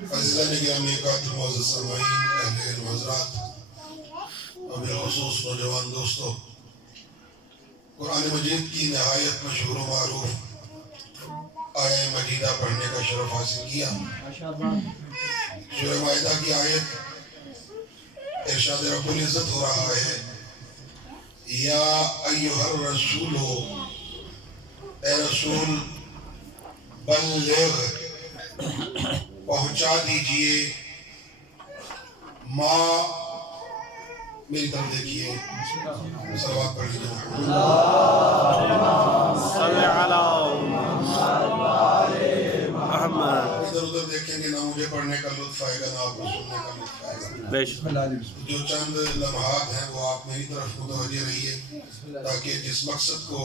عزیزان گرامی قادر معزز سامعین، اہل علم حضرات اور بالخصوص نوجوان دوستو، قرآن مجید کی نہایت مشہور و معروف آیہ مجیدہ پڑھنے کا شرف حاصل کیا۔ سورہ مائدہ کی آیت ارشاد رب العزت ہو رہا ہے، یا ایہا الرسول، اے رسول بلغ، پہنچا دیجئے، ماں، میری طرف دیکھیے، صلوات پڑھ لیجئے، صلی علی محمد۔ ادھر ادھر دیکھیں گے، نہ مجھے پڑھنے کا لطف آئے گا، نہ آپ کو سننے کا لطف آئے گا۔ جو چند لمحات ہیں وہ آپ میری طرف متوجہ رہیے، تاکہ جس مقصد کو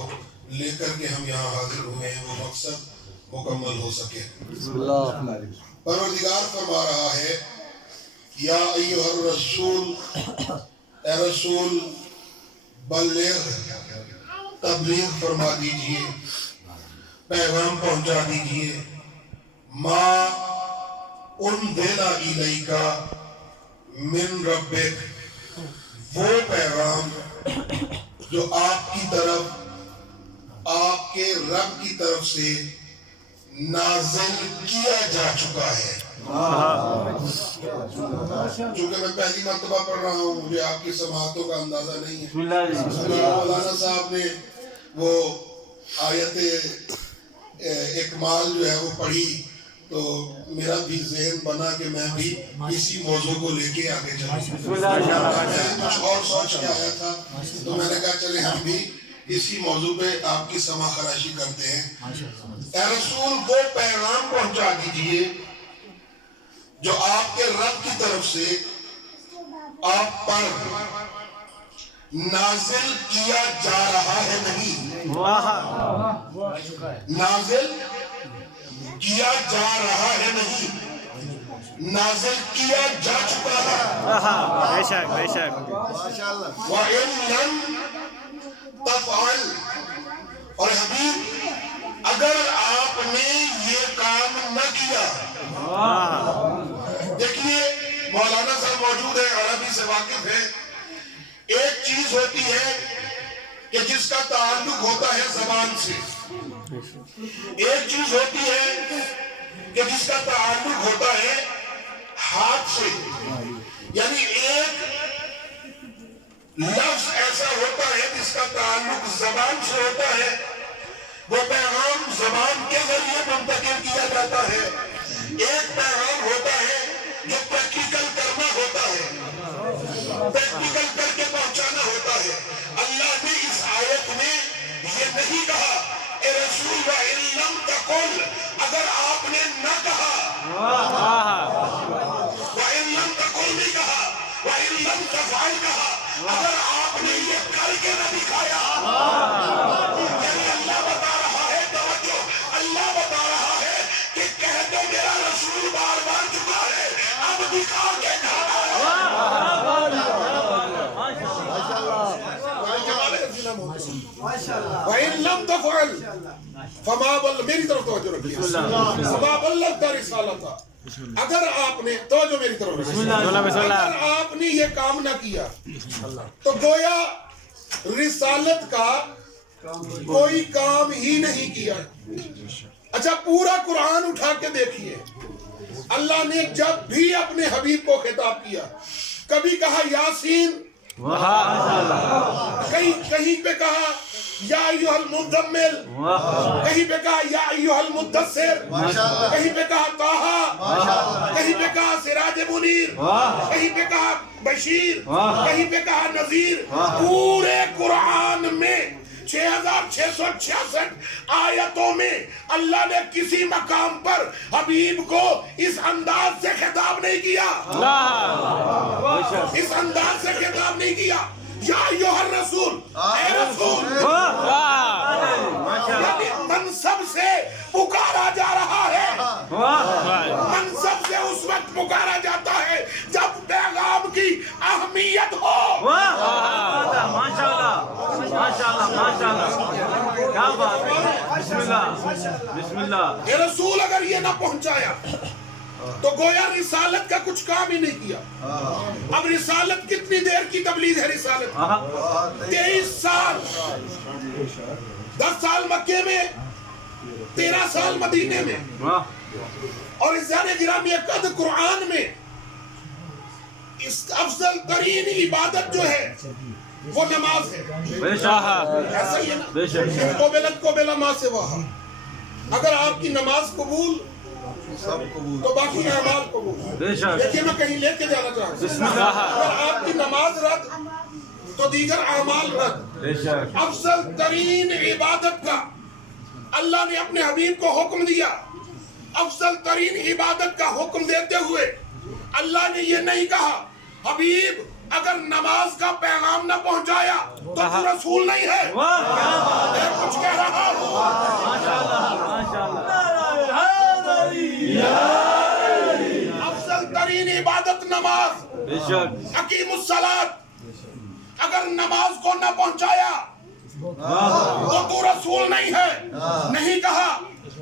لے کر کے ہم یہاں حاضر ہوئے ہیں وہ مقصد مکمل ہو سکے۔ پروردگار فرما رہا ہے، یا ایھا الرسول، اے رسول بلغ، تبلیغ فرما دیجئے، پیغام پہنچا دیجئے، ما انزل الیک من ربک، وہ پیغام جو آپ کی طرف، آپ کے رب کی طرف سے نازل کیا جا چکا ہے۔ چونکہ میں پہلی مرتبہ پڑھ رہا ہوں، مجھے آپ کی سماعتوں کا اندازہ نہیں ہے۔ مولانا صاحب نے وہ آیت اکمال جو ہے وہ پڑھی تو میرا بھی ذہن بنا کہ میں بھی اسی موضوع کو لے کے آگے چلوں۔ میں کچھ اور سوچ کے آیا تھا تو میں نے کہا چلے ہم بھی اسی موضوع پہ آپ کی سماع خراشی کرتے ہیں۔ اے رسول، وہ پیغام پہنچا دیجئے جو آپ کے رب کی طرف سے آپ پر نازل کیا جا رہا ہے، نہیں نازل کیا جا رہا ہے، نہیں نازل کیا جا چکا ہے۔ بے شک بے شک۔ وَإِن لَمْ تَفْعَلْ، اور حبیب اگر آپ نے یہ کام نہ کیا۔ دیکھیے مولانا صاحب موجود ہے، عربی سے واقف ہے۔ ایک چیز ہوتی ہے کہ جس کا تعلق ہوتا ہے زبان سے، ایک چیز ہوتی ہے کہ جس کا تعلق ہوتا ہے ہاتھ سے، یعنی ایک لفظ ایسا ہوتا ہے جس کا تعلق زبان سے ہوتا ہے، وہ پیغام زبان کے ذریعے منتقل کیا جاتا ہے۔ ایک پیغام ہوتا ہے جو پریکٹیکل کرنا ہوتا ہے، پریکٹیکل کر کے پہنچانا ہوتا ہے۔ اللہ نے اس آیت میں یہ نہیں کہا اے رسول وَإِن لَمْ تَقُلْ، اگر آپ نے نہ کہا، وَإِن لَمْ تَقُلْ نہیں کہا، وَإِن لَمْ تَفْعَلْ کہا، اگر آپ نے یہ کر کے نہ دکھایا۔ یعنی اللہ بتا رہا ہے، توجہ، اللہ بتا رہا ہے کہ کہہ تو میرا رسول بار بار چکا ہے، اب دکھا کے کھانا ہے۔ وَإِن لَمْ تَفْعَلْ فَمَا بَلَّغْتَ، میری طرف توجہ رکھیے، فَمَا بَلَّغْتَ رِسَالَتَهُ، اگر آپ نے، توجہ میری طرف رکھیے، اگر آپ نے یہ کام نہ کیا تو گویا رسالت کا کوئی کام ہی نہیں کیا۔ اچھا پورا قرآن اٹھا کے دیکھیے، اللہ نے جب بھی اپنے حبیب کو خطاب کیا، کبھی کہا یاسین، کہیں پہ کہا یا ایھا المزمل، کہیں پہ کہا یا ایھا المدثر، کہیں پہ کہا طٰہٰ، کہیں پہ کہا سراج منیر، کہیں پہ کہا بشیر، کہیں پہ کہا نذیر۔ پورے قرآن میں 6666 آیتوں میں اللہ نے کسی مقام پر حبیب کو اس انداز سے خطاب نہیں کیا، اس انداز سے خطاب نہیں کیا، یا ایھا الرسول، اے رسول، یعنی منصب سے پکارا جا رہا ہے، منصب سے اس وقت پکارا جاتا ہے جب پیغام کی اہمیت ہو۔ کیا بات ہے، بسم اللہ بسم اللہ۔ اے رسول اگر یہ نہ پہنچایا تو گویا رسالت کا کچھ کام ہی نہیں کیا. اب رسالت کتنی دیر کی تبلیغ ہے رسالت؟ 23 سال. 10 سال مکے میں، 13 سال مدینے میں. اور عزیزان گرامی قدر قرآن میں اس افضل ترین عبادت جو ہے وہ نماز ہے. ایسا ہی ہے نا، قبلت قبل ما سواہا. اگر آپ کی نماز قبول تو باقی اعمال قبول. دیکھیے میں کہیں لے کے جانا چاہتا ہوں. اگر آپ کی نماز رد تو دیگر اعمال رد. افضل ترین عبادت کا اللہ نے اپنے حبیب کو حکم دیا. افضل ترین عبادت کا حکم دیتے ہوئے اللہ نے یہ نہیں کہا حبیب اگر نماز کا پیغام نہ پہنچایا تو تو رسول نہیں ہے. میں کچھ کہہ رہا ہوں. افضل ترین عبادت نماز. اقیم الصلاۃ. اگر نماز کو نہ پہنچایا تو رسول نہیں ہے. نہیں کہا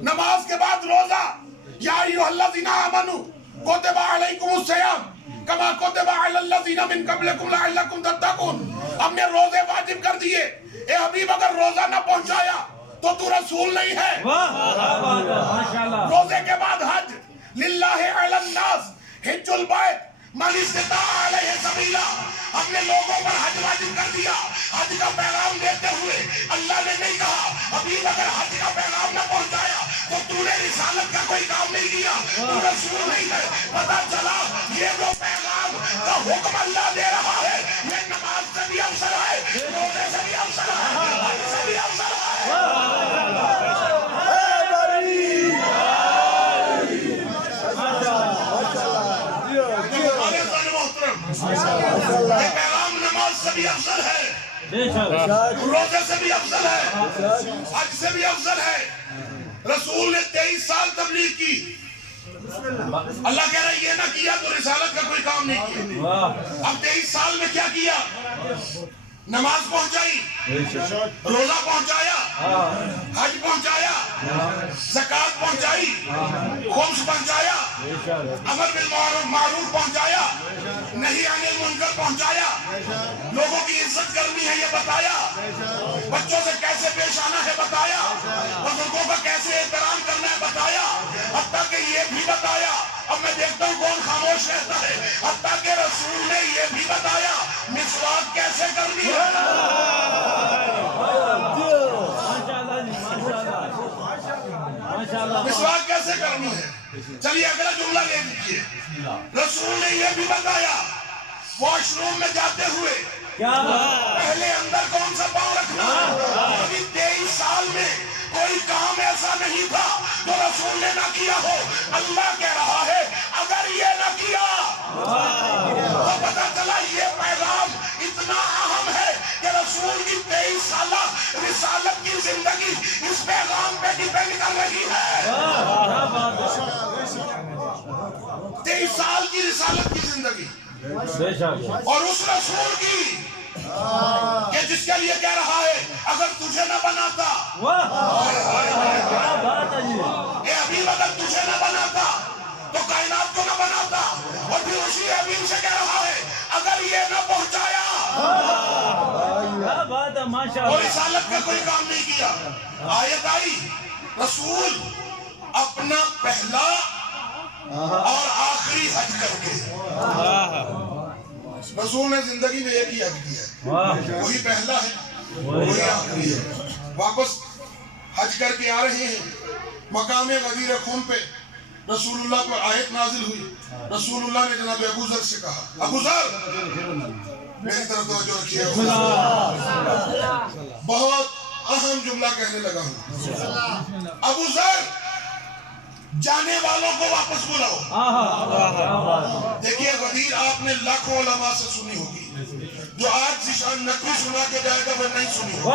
نماز کے بعد روزہ. یا ایھا الذین آمنوا کتب علیکم الصیام کما کتب علی الذین من قبلکم لعلکم تتقون. ہم نے روزے واجب کر دیے. اے حبیب اگر روزہ نہ پہنچایا تو رسول نہیں ہے. روزے کے بعد حج. للہ علی الناس حج البیت من استطاع الیہ سبیلا. ہم نے لوگوں پر حج واجب کر دیا. حج کا پیغام دیتے ہوئے اللہ نے نہیں کہا حبیب اگر حج کا پیغام نہ پہنچایا تو تو نے رسالت کا کوئی کام نہیں کیا، تو رسول نہیں ہے. پتہ چلا یہ جو پیغام کا حکم اللہ دے رہا ہے یہ نماز سے بھی افضل ہے، روزے سے بھی افضل ہے، حج سے بھی افضل ہے. یہ پیغام نماز سے بھی افضل ہے، روزے سے بھی افضل ہے، حج سے بھی افضل ہے. رسول نے 23 سال تبلیغ کی. اللہ کہہ رہا ہے یہ نہ کیا تو رسالت کا کوئی کام نہیں کیا. اب 23 سال میں کیا کیا؟ نماز پہنچائی، روزہ پہنچایا، حج پہنچایا، زکوٰۃ پہنچائی، خمس پہنچایا، امر بالمعروف پہنچایا، نہی عن المنکر پہنچایا، لوگوں کی عزت کرنی ہے یہ بتایا، بچوں سے کیسے پیش آنا ہے بتایا، بزرگوں کا کیسے احترام کرنا ہے بتایا، حتیٰ کہ یہ بھی بتایا. اب میں دیکھتا ہوں کون خاموش رہتا ہے. حتیٰ کہ رسول نے یہ بھی بتایا مسواک کیسے کرنی ہے. مسواک کیسے کرنی ہے. چلیے اگلا جملہ لے لیجیے. رسول نے یہ بھی بتایا واش روم میں جاتے ہوئے پہلے اندر کون سا پاؤں رکھنا. ابھی 23 سال میں کوئی کام ایسا نہیں تھا جو رسول نے نہ کیا ہو. اللہ کہہ رہا ہے اگر یہ نہ کیا تو پتہ چلا یہ پیغام اتنا اہم ہے کہ رسول کی 23 سالہ رسالت کی زندگی اس پیغام پہ ڈیپینڈ کر رہی ہے. 23 سال کی رسالت کی زندگی اور اس رسول کی کہ جس کے لیے کہہ رہا ہے اگر تجھے نہ بناتا اے حبیب اگر تجھے نہ بناتا تو کائنات کو نہ بناتا. اور پھر اسی حبیب سے کہہ رہا ہے اگر یہ نہ پہنچایا اور رسالت کا کوئی کام نہیں کیا. آیت آئی رسول اپنا پہلا اور آخری حج کر کے. رسول نے زندگی میں ایک ہی حج کیا ہے، وہی پہلا ہے وہی آخری ہے. واپس حج کر کے آ رہے ہیں مقام غدیر خون پہ رسول اللہ پر آیت نازل ہوئی. رسول اللہ نے جناب ابو ذر سے کہا ابو ذر میری طرف توجہ رکھیے. بہت اہم جملہ کہنے لگا ہوں. ابو ذر جانے والوں کو واپس بلاؤ. دیکھیے غدیر آپ نے لاکھوں علماء سے سنی ہوگی، جو آج ذیشان نقوی سنا کے جائے گا وہ نہیں سنی ہوگی.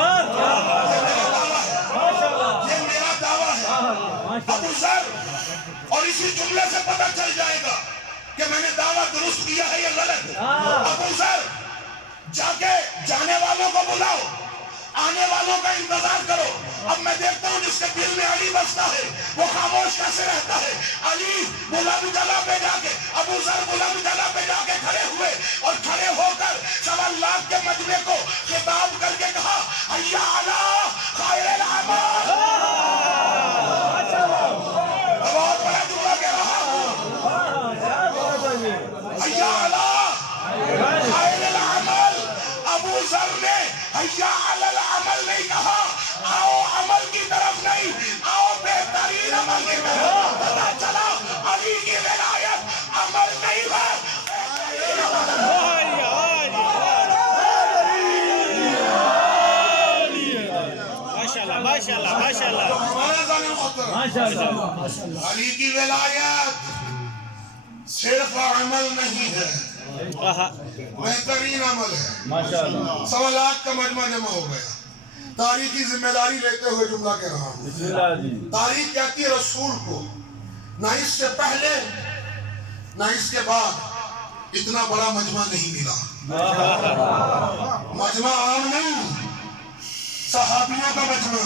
یہ میرا دعویٰ ہے ابو ذر. اور اسی جملے سے پتہ چل جائے گا کہ میں نے دعویٰ درست کیا ہے یا غلط. ابو ذر جا کے جانے والوں کو بلاؤ. آنے والوں کا انتظار کرو. اب میں دیکھتا ہوں جس کے دل میں علی بستا ہے وہ خاموش کیسے رہتا ہے. علی بلند جگہ پہ جا کے، ابو ذر بلند جگہ پہ جا کے کھڑے ہوئے اور کھڑے ہو کر 1.25 لاکھ کے مجمع کو خطاب کر کے کہا حیا علی خیر العمل. بہت بڑا جملہ کہہ رہا ہوں. حیا علی خیر العمل. ابو ذر نے حیا علی العمل نہیں کہا، آؤ عمل کی طرف نہیں، آؤ بہترین عمل کی طرف. پتا چلا علی کی ولایت عمل نہیں ہے، بہترین عمل ہے. ماشاءاللہ علی کی ولایت صرف عمل نہیں ہے، بہترین عمل ہے. 1.25 لاکھ کا مجمع جمع ہو گیا. تاریخی ذمہ داری لیتے ہوئے جملہ کہہ رہا ہوں. تاریخ کہتی ہے رسول کو نہ اس سے پہلے نہ اس کے بعد اتنا بڑا مجمع نہیں ملا. مجمع عام نہیں، صحابیوں کا مجمع،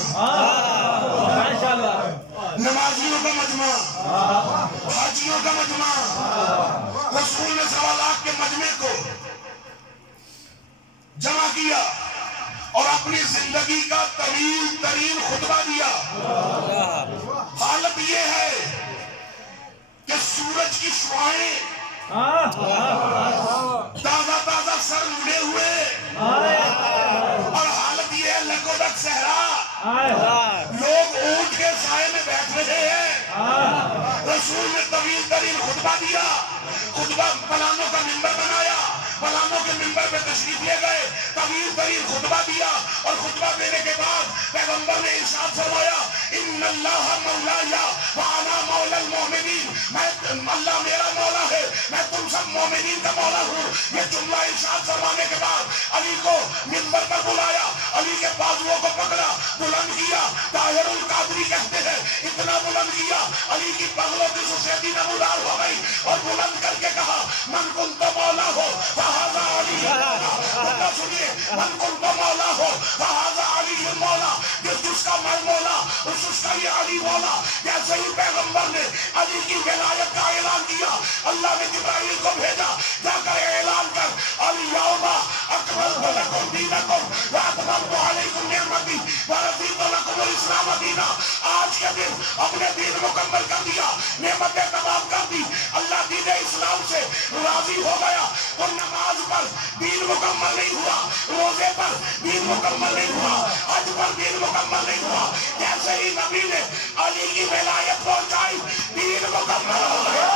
نمازیوں کا مجمع، حاجیوں کا مجمع. رسول نے 1.25 لاکھ کے مجمع کو جمع کیا اور اپنی زندگی کا طویل ترین خطبہ دیا. حالت یہ ہے کہ سورج کی شعاعیں تازہ تازہ سر مڑے ہوئے، اور حالت یہ ہے لگودک صحرا، لوگ اونٹ کے سائے میں بیٹھ رہے ہیں. رسول نے طویل ترین خطبہ دیا. خطبہ فلانوں کا منبر بنایا، فلانوں کے منبر پہ تشریف لے گئے، طویل ترین خطبہ دیا. اور خطبہ دینے کے بعد پیغمبر نے ارشاد فرمایا ان اللہ مولایا وانا مولا المؤمنین. اللہ میرا مولا ہے، میں تم سب مومنین کا مولا ہوں. یہ جملہ ارشاد فرمانے کے بعد علی کو منبر پر بلایا، علی کے بازوؤں کو پکڑا، بلند کیا. طاہر القادری کہتے ہیں اتنا بلند کیا علی کی بغلوں کی سفیدی نمودار ہو گئی، اور بلند کر کے کہا من کنت مولا ہو فہذا علی مولا. سنیے، من کنت مولا ہو فہذا علی مولا. جس کا میں مولا اس کا یہ علی مولا. جیسے ہی پیغمبر نے علی کی ولایت کا اعلان کیا، اللہ نے جبرائیل کو بھیجا، جا کر اعلان کر الیوم اکملت لکم دینکم واتممت علیکم نعمتی ورضیت لکم الاسلام دینا. آج کے دن اپنے دین مکمل کر دیا، نعمتیں تمام کر دی. اللہ دین اسلام سے راضی ہو گیا. تو نماز پر دین مکمل نہیں ہوا، روزے پر دین مکمل نہیں ہوا، حج پر دین مکمل نہیں ہوا. جیسے ہی نبی نے علی کی ولایت پہنچائی، دین مکمل ہو گیا.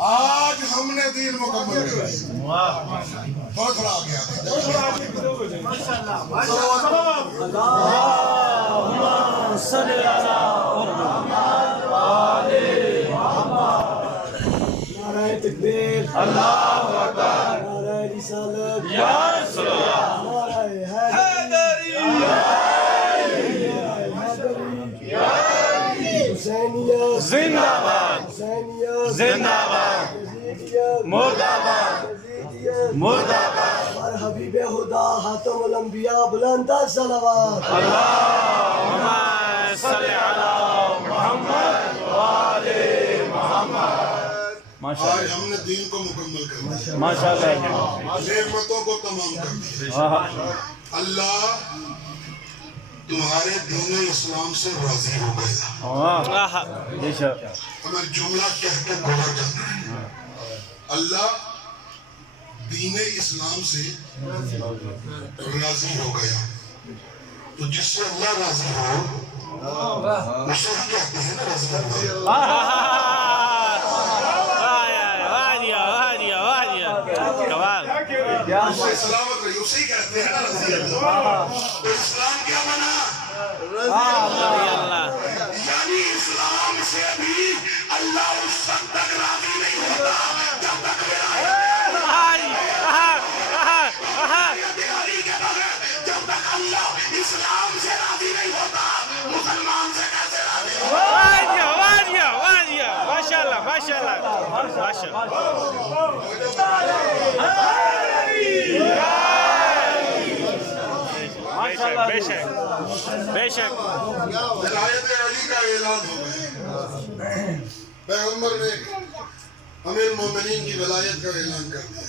آج ہم نے دین مکمل کر دیا. تھوڑا تھوڑا آ گیا. اللہم صلی علی محمد. نعرہ تکبیر، اللہ اکبر، نعرہ رسالت، یا رسول اللہ، نعرہ حیدری، حسینیہ زندہ باد، حسینیہ زندہ باد، مرد آباد، مرد آباد. اور حبیب خدا خاتم الانبیاء بلند صلوات. اللہم صلی علی محمد وآل محمد. آج ہم نے دین کو مکمل کر دیا، ماشاءاللہ. نعمتوں کو تمام کر دیا. اللہ تمہارے دین اسلام سے راضی ہو گیا. ہمیں جملہ کہہ کے گوھر جانا ہے. اللہ دین اسلام سے راضی ہو گیا. تو جس سے اللہ راضی ہو اسے ہم کہتے ہیں نا راضی ہو گیا. اس سے سلامت رہی، اسے ہی کہتے ہیں نا رضی اللہ. تو اسلام کیا مانا؟ یعنی اسلام سے بھی اللہ اس وقت تک راضی نہیں ہوتا بے شک بے شک ولایت علی کا اعلان ہو گیا. پیغمبر نے امیر المومنین کی ولایت کا اعلان کر دیا.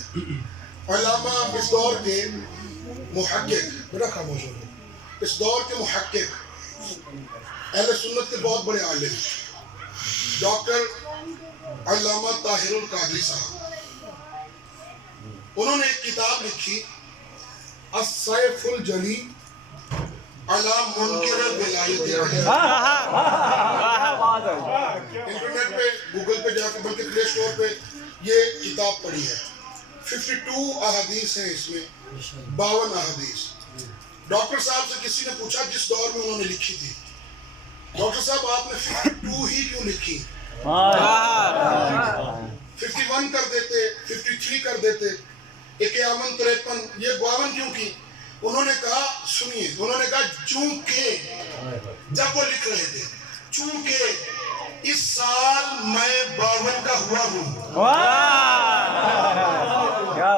علامہ اس دور کے محقق، بڑا خاموش ہو گئے، اس دور کے محقق اہل سنت کے بہت بڑے عالم ڈاکٹر علامہ طاہر القادری صاحب، انہوں نے ایک کتاب لکھی السیف الجلی علی منکر ولایت علی. انٹرنیٹ پہ گوگل پہ جا کے بلکہ پلے اسٹور پہ یہ کتاب پڑھی ہے. 52 احادیث ہیں اس میں، 52 احادیث. ڈاکٹر صاحب سے کسی نے پوچھا جس دور میں انہوں نے لکھی تھی، ڈاکٹر صاحب آپ نے 52 ہی کیوں لکھی؟ 51 کر دیتے، 53 کر دیتے، 51 53 یہ 52 کیوں کی؟ انہوں نے کہا سنیے، انہوں نے کہا چونکہ جب وہ لکھ رہے تھے، چونکہ اس سال میں 52 کا ہوا ہوں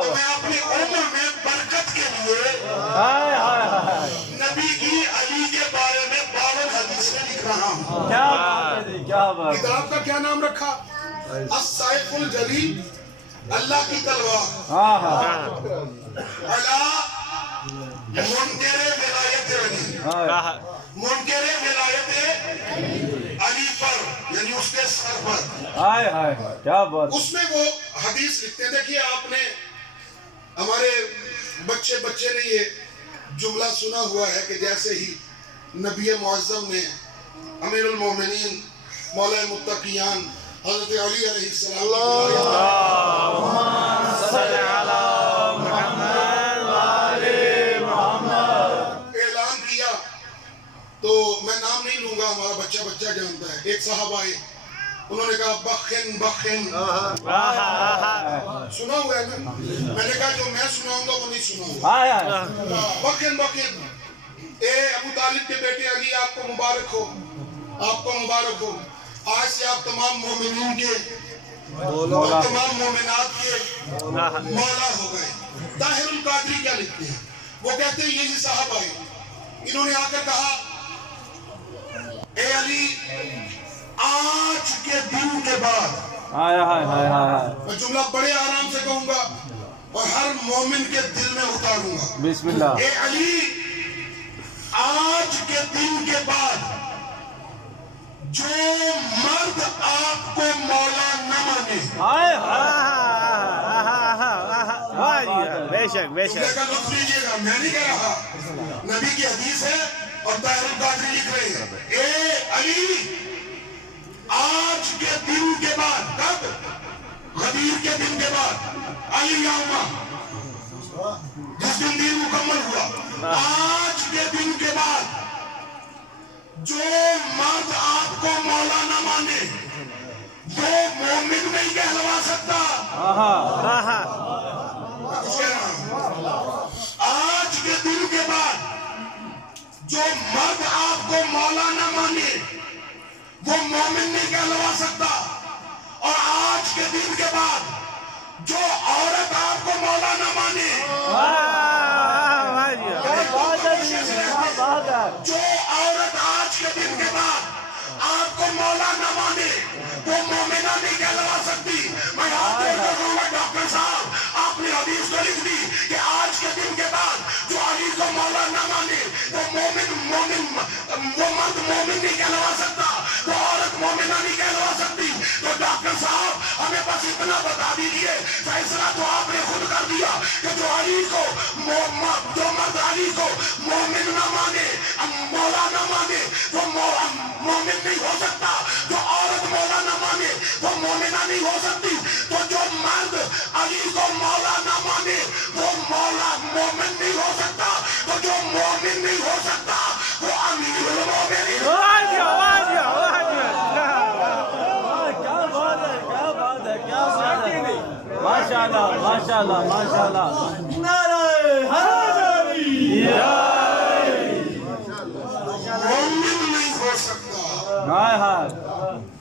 تو میں اپنی عمر میں برکت کے لیے نبی کی علی کے بارے میں 52 حدیثیں لکھ رہا ہوں. کتاب کا کیا نام رکھا؟ السیف الجلی، اللہ کی تلوار، علی منکر ولایت علی، منکر ولایت علی پر، یعنی اس کے سر پر. اس میں وہ حدیث لکھتے تھے کہ آپ نے، ہمارے بچے نے یہ جملہ سنا ہوا ہے کہ جیسے ہی نبی معظم نے امیر المومنین مولا متقیان حضرت علی علیہ السلام اعلان کیا، تو میں نام نہیں لوں گا، ہمارا بچہ جانتا ہے. ایک صاحب آئے، انہوں نے کہا بخن بخن، سنا ہوا ہے نا؟ میں نے کہا جو میں سناؤں گا وہ نہیں سنا ہوا. بخن بخن، اے ابو طالب کے بیٹے علی، آپ کو مبارک ہو، آپ کو مبارک ہو. آج سے آپ تمام مومنین کے اور تمام مومنات کے مولا ہو گئے. طاہر القادری کیا لکھتے ہیں؟ وہ کہتے ہیں یہ صاحب آئے، انہوں نے آ کر کہا اے علی، آج کے دن کے بعد، میں جملہ بڑے آرام سے کہوں گا اور ہر مومن کے دل میں اتاروں گا. بسم اللہ. اے علی، آج کے دن کے بعد جو مرد آپ کو مولا نہ مانے، بے شک بے جملے شک کا لطف لیجیے گا، میں نہیں کہہ رہا، نبی کی حدیث ہے اور طاہر القادری لکھ رہے ہیں. اے علی، آج کے دن کے بعد، کب؟ غدیر کے دن کے بعد، علی یوما، جس دن دین مکمل ہوا، آج کے دن کے بعد جو مرد آپ کو مولا نہ مانے وہ مومن نہیں کہلوا سکتا. آج کے دن کے بعد جو مرد آپ کو مولا نہ مانے وہ مومن نہیں کہلوا سکتا، اور آج کے دن کے بعد جو عورت آپ کو مولا نہ مانے، جو عورت آج کے دن کے بعد آپ کو مولا نہ مانے وہ مومنہ نہیں کہلوا سکتی. میں آپ کو کہوں گا ڈاکٹر صاحب، آپ نے حدیث کو لکھ دی کہ آج کے دن کے بعد جو علی کو مولا نہ مانے وہ وہ مرد مومن نہیں کہلوا سکتا، وہ عورت مومنہ نہیں کہلوا سکتی. تو ڈاکٹر صاحب ہمیں بس اتنا بتا دیجئے، فیصلہ تو آپ نے خود کر دیا کہ جو مرد علی کو مومن نہ مانے، مولا نہ مانے وہ مومن نہیں ہو سکتا، جو عورت مولا نہ مانے وہ مومنہ نہیں ہو سکتی. تو جو مرد علی کو مولا نہ مانے وہ مومن نہیں ہو سکتا، تو جو مومن نہیں ہو سکتا وہ امیر المومنین. ماشاءاللہ ماشاءاللہ ماشاءاللہ. مومن نہیں ہو سکتا.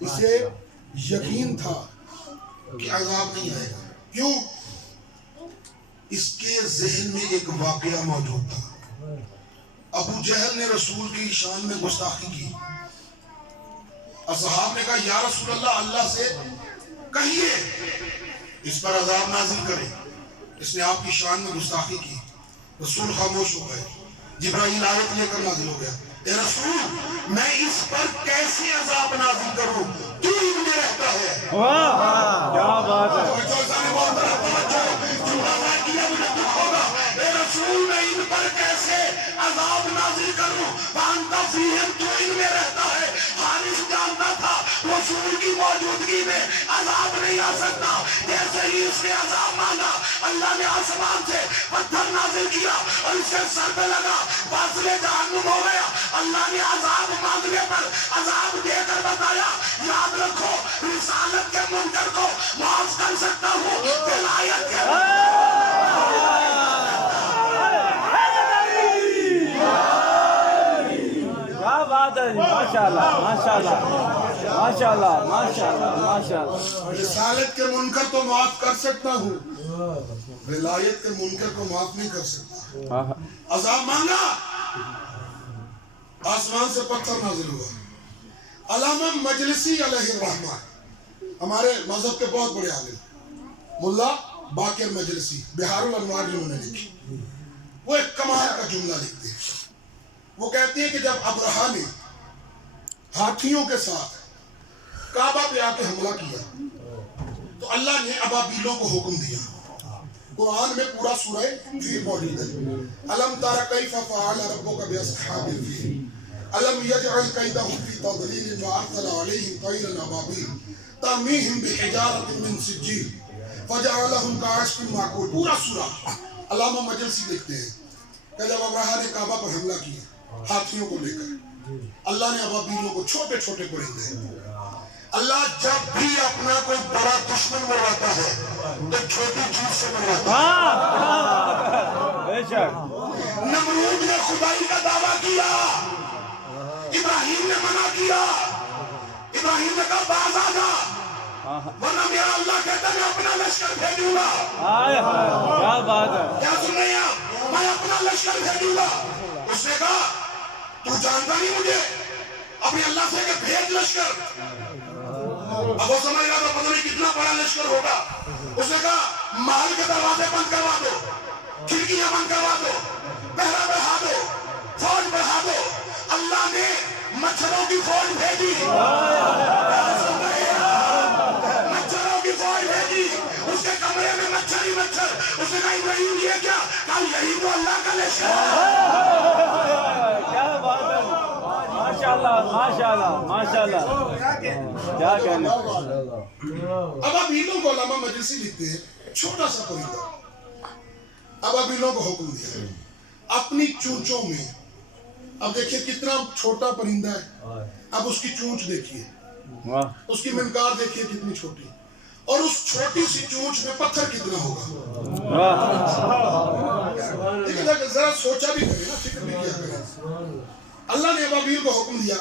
اسے یقین تھا کہ عذاب نہیں آئے گا. کیوں؟ اس کے ذہن میں ایک واقعہ موجود تھا. ابو جہل نے رسول کی شان میں گستاخی کی. اصحاب نے کہا یا رسول اللہ، اللہ سے کہیے اس پر عذاب نازل کرے، اس نے آپ کی شان میں گستاخی کی. رسول خاموش ہو گئے. جبرائیل آیت لے کر نازل ہو گیا. اے رسول، میں اس پر کیسے عذاب نازل کروں؟ تو ان میں رہتا ہے. واہ کیا بات ہے. اے رسول، میں ان پر کیسے عذاب نازل کروں؟ وانت فیہم، تو ان میں رہتا ہے. حارث جانتا تھا رسول کی موجودگی میں عذاب نہیں آ سکتا. جیسے ہی اس نے عذاب مانگا، اللہ نے آسمان سے پتھر نازل کیا اور اس کے سر پہ لگا، واصل جہنم ہو گیا. اللہ نے عذاب مانگنے پر عذاب دے کر بتایا، یاد رکھو رسالت کے منکر کو معاف کر سکتا ہوں، ولایت کے کیا بات ہے. ماشاءاللہ ماشاءاللہ ماشاءاللہ ماشاءاللہ ماشاءاللہ. رسالت کے منکر تو معاف کر سکتا ہوں، ولایت کے منکر کو معاف نہیں کر سکتا. عذاب مانگا، آسمان سے پتھر نازل ہوا. علامہ مجلسی علیہ الرحمہ، ہمارے مذہب کے بہت بڑے عالم، ملا باقر مجلسی، بہار الانوار جنہوں نے لکھی، وہ ایک کمال کا جملہ لکھتے ہیں. وہ کہتے ہیں کہ جب ابرہا نے ہاتھیوں کے ساتھ کعبہ پہ آ کے حملہ کیا تو اللہ نے ابابیلوں کو حکم دیا. قرآن میں پورا سورہ فیل موجود ہے. الم تر کیف فعل ربک باصحاب الفیل الم یجعل کیدہم فی تضلیل وارسل علیہم طیرا ابابیل ترمیہم بحجارۃ من سجیل فجعلہم کعصف مأکول. پورا سورہ علامہ مجلسی لکھتے ہیں کہ جب ابرہا نے کعبہ پر حملہ کیا ہاتھیوں کو لے کر، اللہ نے ابابیلوں کو، چھوٹے چھوٹے پرندے، اللہ جب بھی اپنا کوئی بڑا دشمن مرواتا ہے تو چھوٹی چیز سے مرواتا ہے. بے شک. نمرود نے خدائی کا دعویٰ کیا، ابراہیم نے منع کیا. ابراہیم نے کہا باز آ جا، ورنہ میرا اللہ کہتا ہے میں اپنا لشکر بھیجوں گا. کیا بات ہے. کیا سن رہے ہیں؟ میں اپنا لشکر بھیجوں گا. اس نے کہا تو جانتا نہیں مجھے؟ اپنے اللہ سے کہ بھیج لشکر. اب وہ سمجھ رہا تھا پتہ نہیں کتنا بڑا لشکر ہوگا. اس نے کہا محل کے دروازے بند کروا دو، کھڑکیاں بند کروا دو، پہرا بڑھا دو، فوج بڑھا دو. اللہ نے مچھروں کی فوج بھیجی، مچھروں کی فوج بھیجی. اس کے کمرے میں مچھر ہی مچھر. اس نے کہا ابراہیم یہ کیا؟ کہا یہی تو اللہ کا لشکر ہے. کیا بات ہے. ماشاءاللہ ماشاءاللہ ماشاءاللہ. کیا کہنے. ابابیلوں کو علامہ مجلسی لکھتے ہیں چھوٹا سا پرندہ، ابابیلوں کو حکم دیا اپنی چونچوں میں. اب دیکھیے کتنا چھوٹا پرندہ ہے، اب اس کی چونچ دیکھیے، اس کی منقار دیکھیے کتنی چھوٹی، اور اس چھوٹی سی چونچ میں پتھر کتنا ہوگا. ذرا سوچا بھی کرے نا، فکر بھی کیا کرے. اللہ نے ابابیل کو حکم دیا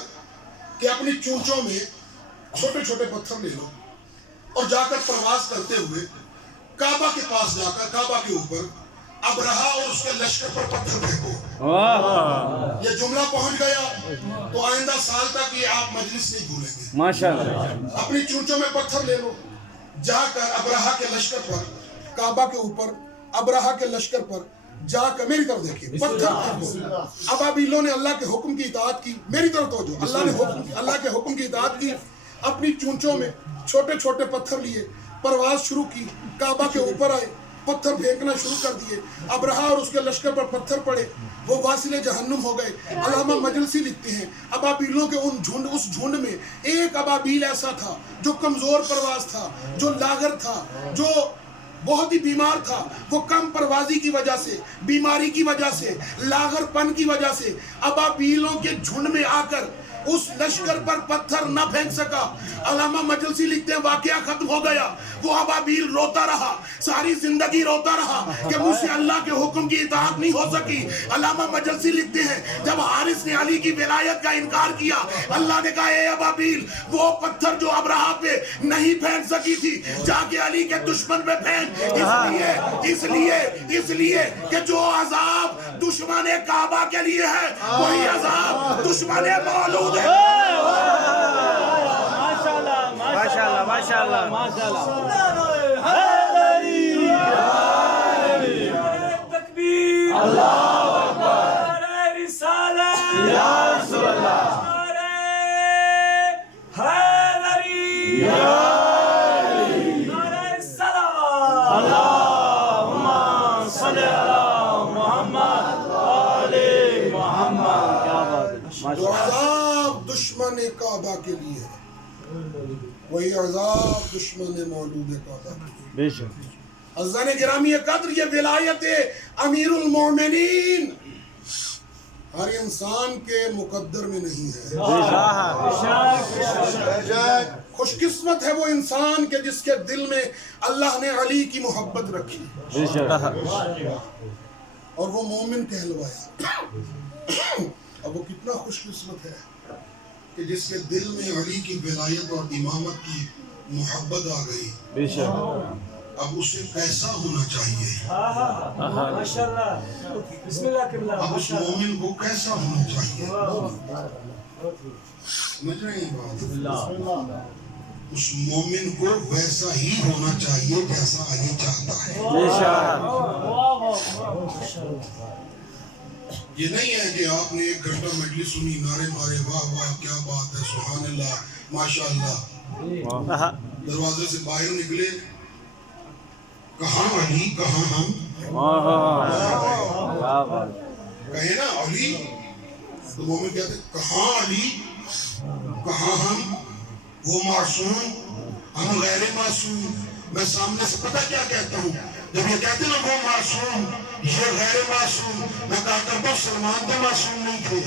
کہ اپنی چونچوں میں چھوٹے چھوٹے پتھر لے لو اور جا کر پرواز کرتے ہوئے کعبہ کے پاس جا کر کعبہ کے اوپر ابرہا اور اس کے لشکر پر پتھر پھینکو. یہ جملہ پہنچ گیا تو آئندہ سال تک یہ آپ مجلس نہیں بھولیں گے. ماشاءاللہ. اپنی چونچوں میں پتھر لے لو، جا کر ابرہا کے لشکر پر، کعبہ کے اوپر ابرہا کے لشکر پر جا کر، میری طرف دیکھیے، پتھر پھینکو. ابابیلوں نے اللہ کے حکم کی اطاعت کی. میری طرف توجہ، اللہ کے حکم کی اطاعت کی. اپنی چونچوں میں چھوٹے چھوٹے پتھر لیے، پرواز شروع کی، کعبہ کے اوپر آئے، پتھر پھینکنا شروع کر دیے. ابرہا اور اس کے لشکر پر پتھر پڑے، وہ واصل جہنم ہو گئے. علامہ مجلسی لکھتے ہیں ابابیلوں کے اس جھنڈ میں ایک ابابیل ایسا تھا جو کمزور پرواز تھا، جو لاغر تھا، جو بہت ہی بیمار تھا. وہ کم پروازی کی وجہ سے، بیماری کی وجہ سے، لاغر پن کی وجہ سے ابابیلوں کے جھنڈ میں آ کر اس لشکر پر پتھر نہ پھینک سکا. علامہ مجلسی لکھتے ہیں واقعہ ختم ہو گیا. وہ ابابیل روتا رہا, ساری زندگی روتا رہا کہ مجھ سے اللہ کے حکم کی اطاعت نہیں ہو سکی. علامہ مجلسی لکھتے ہیں جب حارث نے علی کی ولایت کا انکار کیا, اللہ نے کہا اے ابابیل وہ پتھر جو ابرہہ پہ نہیں پھینک سکی تھی جا کے علی کے دشمن پہ پھینک. اس لیے کہ جو عذاب دشمن کعبہ کے لیے ہے وہی عذاب دشمن مولود ہے. ماشاءاللہ ماشاءاللہ ماشاءاللہ. تکبیر اللہ اکبر رسالت یا رسول اللہ حیدری یا علی نعرہ السلام اللہم صلی علی محمد آل محمد. کیا بات ہے. جو عذاب دشمن کعبہ کے لیے ہے وہی عذاب دشمن مولود کعبہ کے لیے. بے شک. عزیزان گرامی قدر یہ ولایت امیر المومنین ہر انسان کے مقدر میں نہیں ہے. خوش قسمت ہے وہ انسان کہ جس کے دل میں اللہ نے علی کی محبت رکھی بے شک. اور وہ مومن کہلوایا. اب وہ کتنا خوش قسمت ہے کہ جس کے دل میں علی کی ولایت اور امامت کی محبت آ گئی. بے شک. اب اسے کیسا ہونا چاہیے, ماشاءاللہ بسم اللہ قبلہ. اب اس مومن کو کیسا ہونا چاہیے. سمجھ رہے ہیں بات. اس مومن کو ویسا ہی ہونا چاہیے جیسا علی چاہتا ہے. بے شک. یہ نہیں ہے کہ آپ نے 1 گھنٹہ مجلس سنی, نعرے مارے, واہ واہ کیا بات ہے, سبحان اللہ ماشاءاللہ. دروازے سے باہر نکلے, کہاں علی کہاں ہم. کیا بات. کہیں نا علی تو مومن کہتے کہاں علی کہاں ہم, وہ معصوم ہم غیر معصوم. میں سامنے سے پتہ کیا کہتا ہوں جب یہ کہتے نا وہ معصوم یہ غیر معصوم, میں کہتا ہوں سلمان تو معصوم نہیں تھے.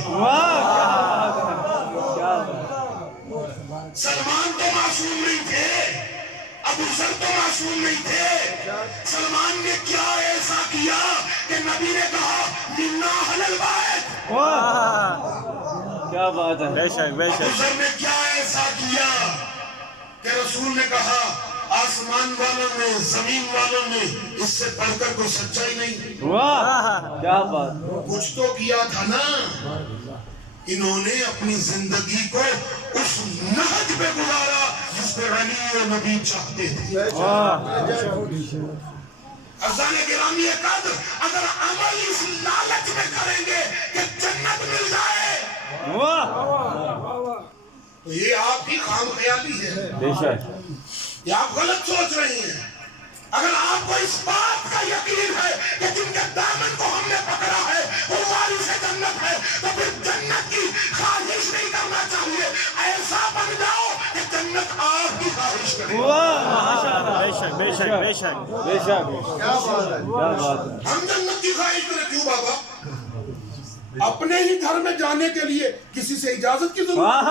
سلمان تو معصوم نہیں تھے, ابو ذر تو معصوم نہیں تھے. سلمان نے کیا ایسا کیا کہ نبی نے کہا منا اہل البیت. کیا بات ہے. بے شک بے ابو شک. ذر نے کیا ایسا کیا کہ رسول نے کہا آسمان والوں میں زمین والوں میں اس سے بڑھ کر کوئی سچائی نہیں. واہ کیا بات. کچھ تو کیا تھا نا. انہوں نے اپنی زندگی کو اس نہج پہ گزارا جس پہ علی و نبی چاہتے تھے. عزیزان گرامی قدر اگر عمل اس لالچ میں کریں گے کہ جنت مل جائے تو یہ آپ کی خام خیالی ہے. بے شک. یہ آپ غلط سوچ رہی ہیں. اگر آپ کو اس بات کا یقین ہے کہ جن کے دامن کو ہم نے پکڑا ہے وہ وارث جنت ہے تو پھر جنت کی خواہش نہیں کرنا چاہیے. ایسا بن جاؤ کہ جنت آپ کی خواہش کرے. بے شک بے شک بے شک بے شک. کیا بات ہے. ہم جنت کی خواہش کریں کیوں بابا. اپنے ہی گھر میں جانے کے لیے کسی سے اجازت کی ضرورت ہے.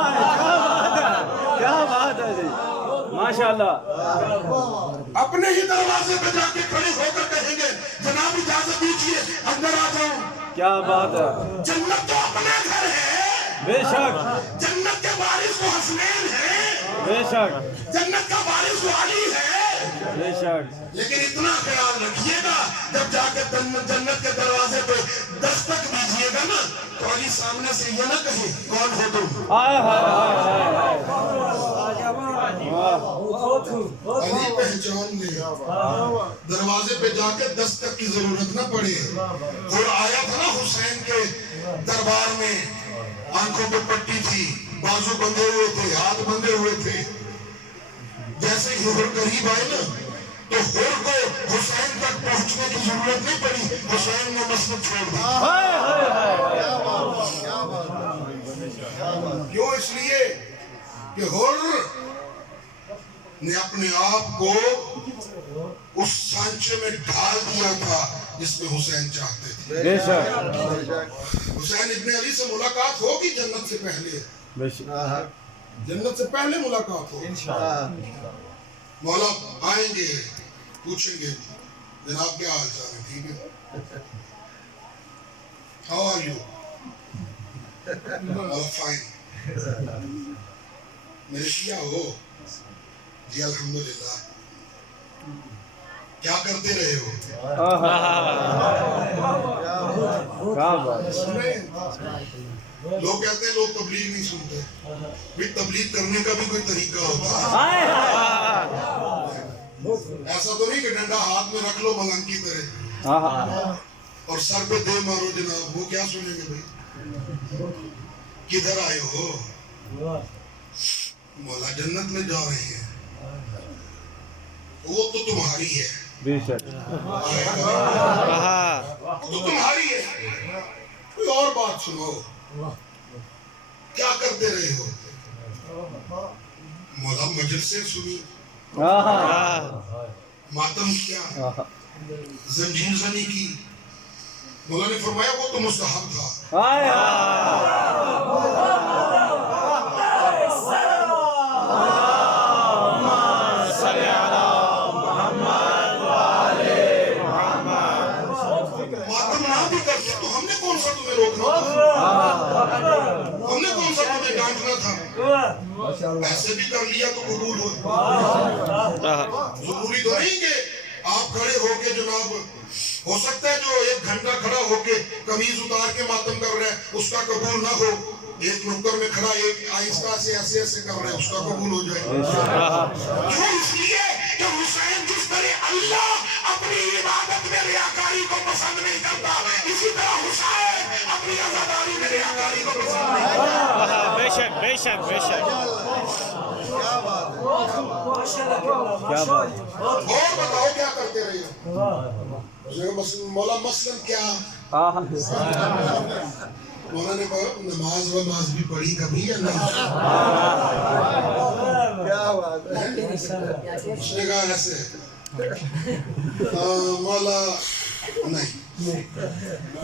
کیا بات ہے جی. ماشاءاللہ. اپنے ہی دروازے پہ جا کے کھڑے ہو کر کہیں گے جناب اجازت دیجیے اندر آ جاؤں. کیا بات ہے. جنت تو اپنا گھر ہے. بے شک. جنت کے وارث وہ حسنین ہیں. بے شک. جنت کا وارث وہ علی ہے. بے شک. لیکن اتنا خیال رکھیے گا جب جا کے جنت کے دروازے پہ دستک دیجیے گا نا تو علی سامنے سے یہ نہ کہے کون ہو تم. آئے ہائے. علی پہچان لے. دروازے پہ جا کے دستک کی ضرورت نہ پڑے. اور آیا تھا نا حسین کے دربار میں, آنکھوں پہ پٹی تھی, بازو بندھے ہوئے تھے, ہاتھ بندھے ہوئے تھے. جیسے ہی حر قریب آئے نا تو حر کو حسین تک پہنچنے کی ضرورت نہیں پڑی, حسین نے مسجد چھوڑ دی. کیوں؟ اس لیے کہ حر نے اپنے آپ کو اس سانچے میں ڈال دیا تھا جس میں حسین چاہتے تھے. بے شک. حسین ابن علی سے ملاقات ہوگی جنت سے سے پہلے بے شک جنت سے پہلے ملاقات ہو مولا آئیں گے پوچھیں گے جناب کیا حال چال ہے ٹھیک ہے ہاؤ آر یو فائن میرے کیا ہو جی الحمدللہ کیا کرتے رہے ہو سن رہے ہیں لوگ کہتے ہیں لوگ تبلیغ نہیں سنتے بھی تبلیغ کرنے کا بھی کوئی طریقہ ہوتا ہے ایسا تو نہیں کہ ڈنڈا ہاتھ میں رکھ لو ملنگ کی طرح اور سر پہ دے مارو جناب وہ کیا سنیں گے بھائی کدھر آئے ہو مولا جنت میں جا رہے ہیں وہ تو تمہاری ہے بے شک وہ تو تمہاری ہے کوئی اور بات سنو کیا کرتے رہے ہو مولا مجلسیں سنی ماتم کیا زنجیر زنی کی مولا نے فرمایا وہ تو مستحب تھا ماتم نہ بھی کرتے تو ہم نے کون سا تمہیں روکنا تھا ہم نے کون سا تمہیں ڈانٹنا تھا ایسے بھی کر لیا تو قبول ہو ضروری تو نہیں کہ آپ کھڑے ہو کے جناب ہو سکتا ہے جو ایک گھنٹہ کھڑا ہو کے قمیض اتار کے ماتم کر رہا ہے اس کا قبول نہ ہو ایک نکر میں کھڑا ایک آہستہ سے ایسے ایسے کر رہا ہے اس کا قبول ہو جائے کیوں اس لیے کہ حسین جس طرح اللہ اپنی عبادت میں ریاکاری کو پسند نہیں کرتا اسی طرح حسین اپنی عزاداری میں ریاکاری کو پسند نہیں کرتا بے شک بے شک بے شک اور بتاؤ کیا کرتے رہے مولا مثلاً کیا مولا نے کہا نماز وماز بھی پڑھی کبھی یا نہیں اس نے کہا ایسے مولا نہیں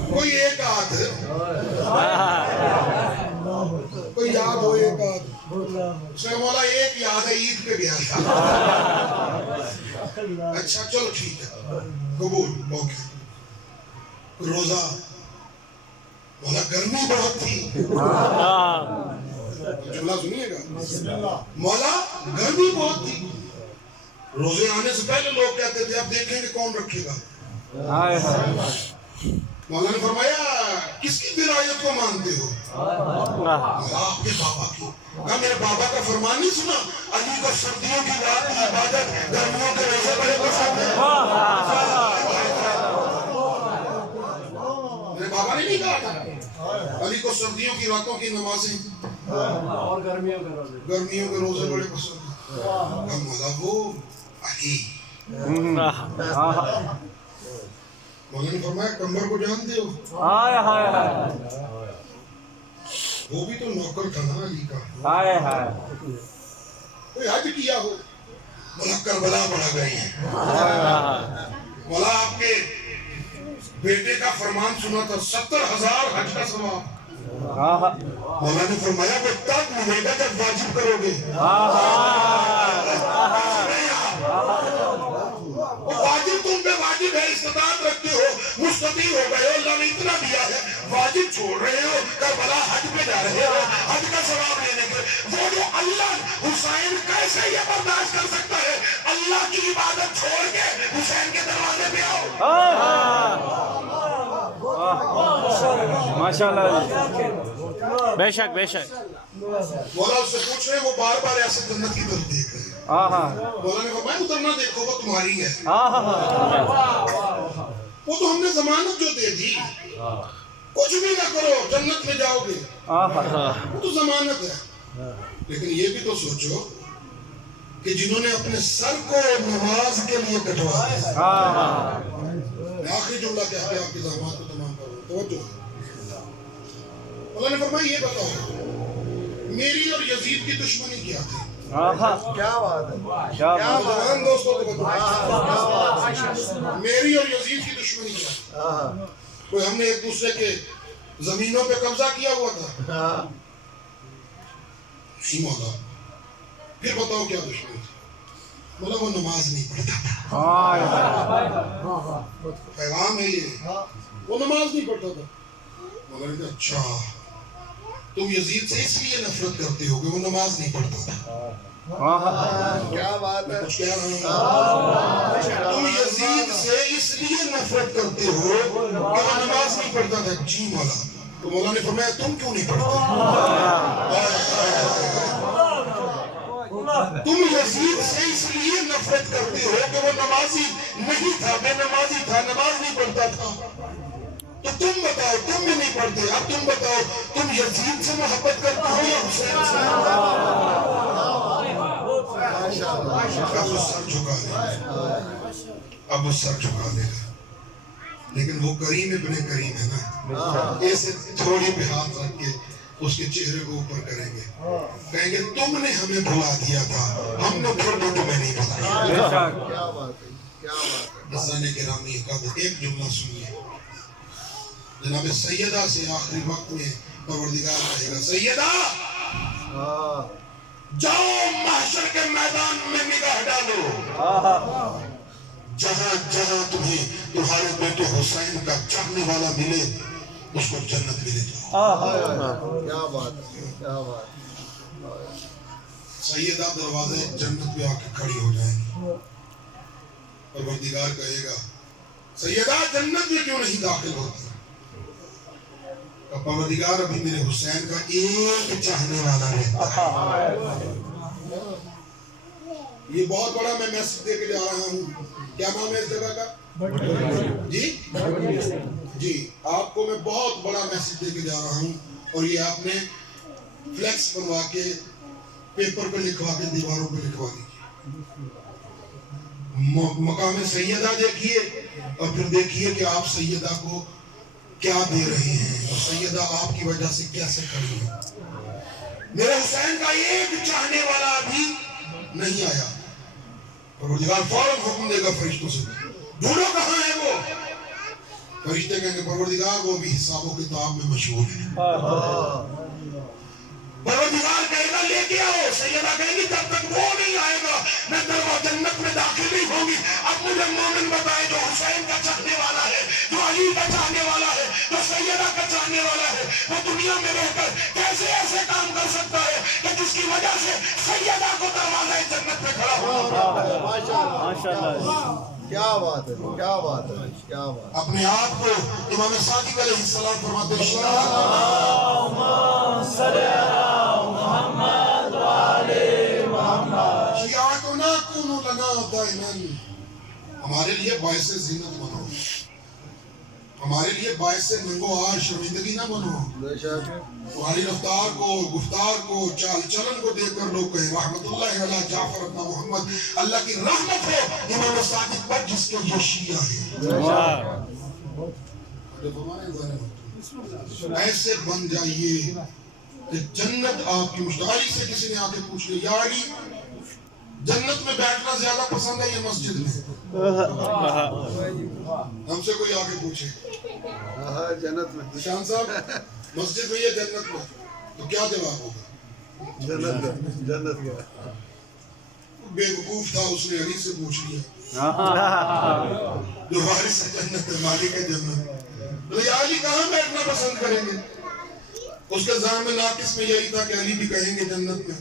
کوئی ایک آدھ کوئی یاد ہو ایک آدھ اس نے مولا ایک یاد ہے عید پہ گیا تھا اچھا چلو ٹھیک ہے قبول اوکے روزہ مولا گرمی بہت تھی جملہ سنیے گا مولا گرمی بہت تھی روزے آنے سے پہلے لوگ کہتے تھے اب دیکھیں گے کون رکھے گا مولا نے فرمایا کس کی درایت کو مانتے ہو آپ کے بابا کی کہا میرے بابا کا فرمان نہیں سنا علی کو سردیوں کی رات کی عبادت گرمیوں کے روزے بڑے پسند ہیں میرے بابا نے نہیں کہا تھا علی کو سردیوں کی راتوں کی نمازیں اور گرمیوں کے روزے بڑے پسند ہیں کہا مولا وہ علی مولا نے فرمایا کمبر کو جانتے ہو وہ بھی تو نوکر تھا نا علی کا کوئی حج کیا ہو مولا کربلا پڑا گئے ہیں مولا آپ کے بیٹے کا فرمان سنا تھا 70,000 حج کا ثواب مولا نے فرمایا وہ تب ملے گا جب واجب کرو گے واجب تم پہ واجب ہے استطاعت رکھتے ہو مستطیع ہو گئے ہو اللہ نے اتنا دیا ہے واجب چھوڑ رہے ہو کربلا حج پہ جا رہے ہو حج کا ثواب لینے کے وہ جو اللہ حسین کیسے یہ برداشت کر سکتا ہے اللہ کی عبادت چھوڑ کے حسین کے دروازے پہ آؤ ماشاءاللہ بے شک بے شک مولا اس سے پوچھ رہے ہیں وہ بار بار ایسے جنت کی طرف دیکھ رہے ہیں مولا نے فرمایا ادھر نہ دیکھو وہ تمہاری ہے وہ تو ہم نے ضمانت جو دے دی کچھ بھی نہ کرو جنت میں جاؤ گے وہ تو ضمانت ہے لیکن یہ بھی تو سوچو کہ جنہوں نے اپنے سر کو نماز کے لیے کٹوایا میں آخری جملہ کہہ کے آپ کی زحمات کو تمام کروں توجہ اللہ نے فرمایا یہ بتاؤ میری اور یزید کی دشمنی کیا تھی کیا بات ہے دوستوں کو میری اور یزید کی دشمنی کیا کوئی ہم نے ایک دوسرے کے زمینوں پہ قبضہ کیا ہوا تھا نہیں مولا. پھر بتاؤ کیا دشمنی تھی؟ بولا وہ نماز نہیں پڑھتا تھا. پیغام ہے یہ, وہ نماز نہیں پڑھتا تھا. مولا نے کہا اچھا تم یزید سے اس لیے نفرت کرتے ہو کہ وہ نماز نہیں پڑھتا تھا. کیا بات ہے. کچھ کہہ رہا ہوں, تم یزید سے اس لیے نفرت کرتے ہو کہ وہ نماز نہیں پڑھتا تھا. جی مولا. تو مولا نے فرمایا تم کیوں نہیں پڑھتے؟ تم یزید سے اس لیے نفرت کرتے ہو کہ وہ نمازی نہیں تھا, بے نمازی تھا, نماز نہیں پڑھتا تھا. تو تم بتاؤ, تم بھی نہیں پڑھتے, اب تم بتاؤ تم یزید سے محبت کرتے ہو یا حسین سے؟ اب وہ سر جھکا دے گا, اب وہ سر جھکا دے گا. لیکن وہ کریم ابن کریم ہے نا, ایسے تھوڑی پہ ہاتھ رکھ کے اس کے چہرے کو اوپر کریں گے, کہیں گے تم نے ہمیں بھلا دیا تھا, ہم نے پھر بھی تمہیں نہیں بھلایا. کیا بات ہے, کیا بات ہے. عزیزان گرامی ایک جملہ سنیے. جناب سیدہ سے آخری وقت میں پروردگار کہے گا, سیدہ جاؤ محشر کے میدان میں نگاہ ڈالو, جہاں جہاں تمہیں تمہارے بیٹے حسین کا چاہنے والا ملے اس کو جنت ملے. جاؤ. کیا بات ہے, کیا بات. سیدہ دروازے جنت پہ آ کے کھڑی ہو جائیں گی. پروردگار کہے گا, سیدہ جنت میں کیوں نہیں داخل ہوتی؟ پروردگار ابھی میرے حسین کا ایک چاہنے والا رہتا ہے. یہ بہت بڑا میں میسج دے کے جا رہا ہوں. کیا نام ہے اس جگہ کا؟ جی آپ کو میں بہت بڑا میسج دے کے جا رہا ہوں, اور یہ آپ نے فلیکس بنوا کے پیپر پہ لکھوا کے دیواروں پہ لکھوا دیجیے. مقام سیدہ دیکھیے اور پھر دیکھیے کہ آپ سیدہ کو کیا دے رہے ہیں, اور سیدہ آپ کی وجہ سے کیسے کھڑی ہے. میرے حسین کا ایک چاہنے والا ابھی نہیں آیا. پروردگار فوراً حکم دے گا فرشتوں سے, ڈھونڈو کہاں ہے وہ. فرشتے کہیں گے پروردگار وہ بھی حساب و کتاب میں مشہور ہے. پروردگار کہے گا لے کے آؤ. سیدہ کہیں گی جب تک وہ نہیں آئے گا میں دروازہ جنت میں داخل نہیں ہوں گی. اب مجھے مومن بتائے جو حسین کا چاہنے والا ہے, جو علی کا چاہنے والا ہے, جو سیدہ کا چاہنے والا ہے, وہ دنیا میں رہ کر کیسے ایسے کام کر سکتا ہے کہ جس کی وجہ سے سیدہ کو دروازہ جنت میں کھڑا ہو. ماشاءاللہ. کیا بات ہے, کیا بات ہے, کیا بات. اپنے آپ کو امام صادق علیہ السلام فرماتے ہیں, شیعتنا کونوا لنا دائما, ہمارے لیے باعث زینت بنو, ہمارے لیے باعث ننگو آر شرمندگی نہ بنو. تمہاری رفتار کو, گفتار کو, چال چلن کو دیکھ کر لوگ کہیں رحمت اللہ علی جعفر ابن محمد, اللہ کی رحمت ہو امام صادق پر جس کے یہ شیعہ ہے. ایسے بن جائیے کہ جنت آپ کی مشتاقی سے کسی نے آ کے پوچھ لیا, یا علی جنت میں بیٹھنا زیادہ پسند ہے یا مسجد میں؟ ہم سے کوئی آ کے پوچھے جنت میں, نشان صاحب مسجد میں یا جنت میں, تو کیا جواب ہوگا؟ جنت میں. جنت میں. بے وقوف تھا, اس نے علی سے پوچھ لیا جو وارث جنت ہے, مالک ہے جنت. تو یا علی کہاں بیٹھنا پسند کریں گے؟ اس کے ذہن میں ناقص میں یہی تھا کہ علی بھی کہیں گے جنت میں.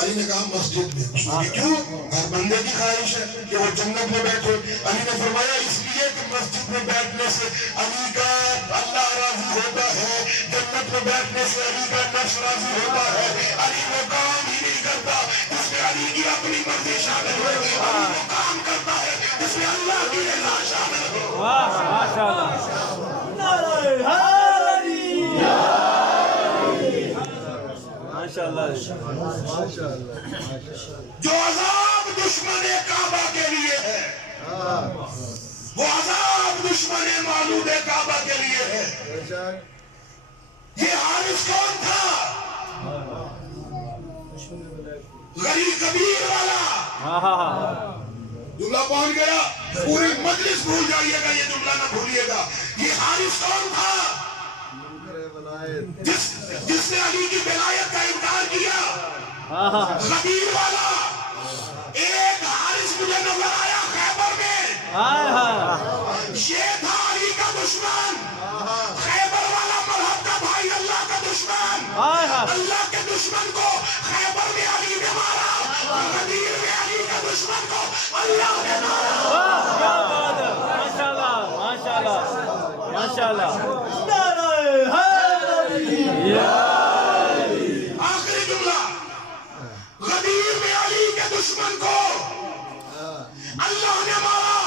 علی نے کہا مسجد میں. اس نے کیوں؟ ہر بندے کی خواہش ہے کہ وہ جنت میں بیٹھے. علی نے فرمایا اس لیے کہ مسجد میں بیٹھنے سے علی کا اللہ راضی ہوتا ہے, جنت میں بیٹھنے سے علی کا نفس راضی ہوتا ہے. علی وہ کام ہی نہیں کرتا جس میں علی کی اپنی مرضی شامل ہو, علی وہ کام کرتا ہے جس میں اللہ کی رضا شامل ہو. جو عذاب دشمن کعبہ کے لیے ہے, وہ عذاب دشمن مولود کعبہ کے لیے ہے. یہ حارث کون تھا؟ غریب کبیر والا. جملہ پہنچ گیا, پوری مجلس بھول جائیے گا, یہ جملہ نہ بھولیے گا. یہ حارث کون تھا؟ جس نے علی کی ولایت کا انکار کیا. غدیر والا ایک حارث مجھے نظر آیا خیبر میں، یہ تھا علی کا دشمن، خیبر والا مذہب کا بھائی، اللہ کا دشمن، اللہ کے دشمن کو خیبر میں علی نے مارا، غدیر میں علی کا دشمن کو اللہ نے مارا۔ آخری جملہ، غدیر میں علی کے دشمن کو اللہ نے مارا،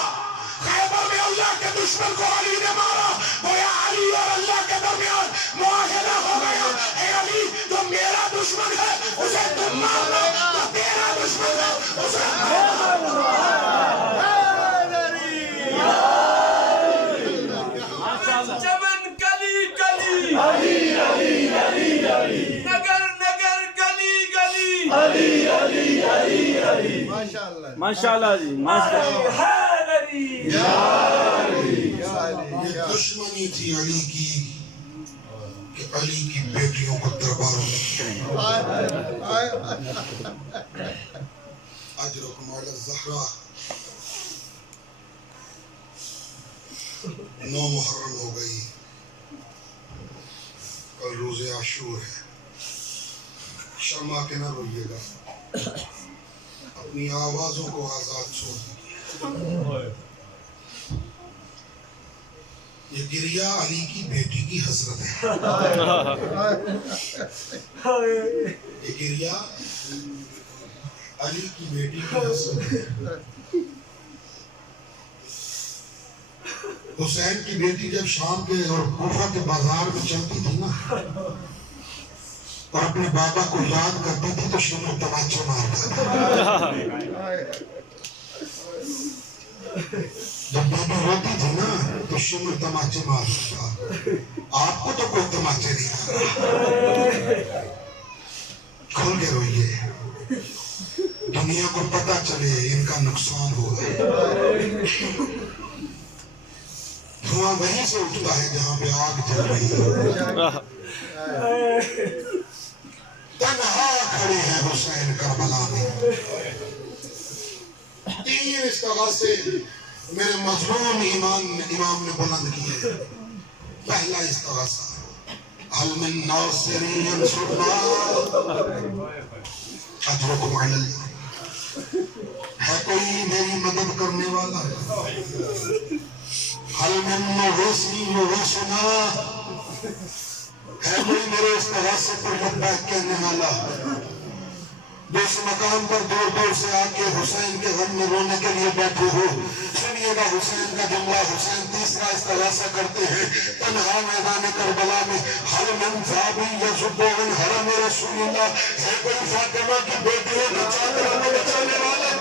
خیبر میں اللہ کے دشمن کو علی نے مارا، گویا علی اور اللہ کے درمیان معاہدہ ہو گیا، اے علی جو میرا دشمن ہے اسے تم مار لو، جو تیرا دشمن ہے اسے میں ماروں۔ چمن گلی گلی، نگر نگر گلی گلی، ماشاءاللہ جی، حیدری یہ دشمنی تھی علی کی کہ علی کی بیٹیوں کو درباروں میں اجرکم علی الزہرا۔ 9 محرم ہو گئی، کل روز عاشور ہے، شرما کے نہ روئیے گا، اپنی آوازوں کو آزاد چھوڑ دیجیے۔ یہ گریہ علی کی بیٹی کی حسرت ہے، یہ گریہ علی کی بیٹی کی حسرت ہے۔ حسین کی بیٹی جب شام کے اور کوفہ کے بازار میں چلتی تھی نا اور اپنے بابا کو یاد کرتی تھی تو شمر تماچے مارتا تھا۔ جب بیٹی روتی تھی نا تو شمر تماچے مارتا تھا۔ آپ کو تو کوئی تماچے نہیں مارا، کھل کے روئیے، دنیا کو پتہ چلے ان کا نقصان ہوا۔ دھواں وہیں سے اٹھتا ہے جہاں پہ آگ جل رہی ہے۔ تنہا کھڑے ہیں حسین کربلا میں، 3 استغاثے میرے مظلوم امام نے بلند کیے۔ پہلا استغاثہ، حل من ناصر ینصرنا اجرکم علی اللہ، ہے کوئی میری مدد کرنے والا؟ حل من مغیثی یغیثنا، ہے کوئی میرے استغاثے پر لبیک کہنے والا؟ جس مقام پر دور دور سے آ کے حسین کے غم میں رونے کے لیے بیٹھے ہو، سنیے گا حسین کا جملہ۔ حسین تیسرا استغاثہ کرتے ہیں تنہا میدان کربلا میں، حل من ذابی یذب عن حرم رسول اللہ، ہے کوئی فاطمہ کی بیٹیوں کی چادروں کو بچانے والا؟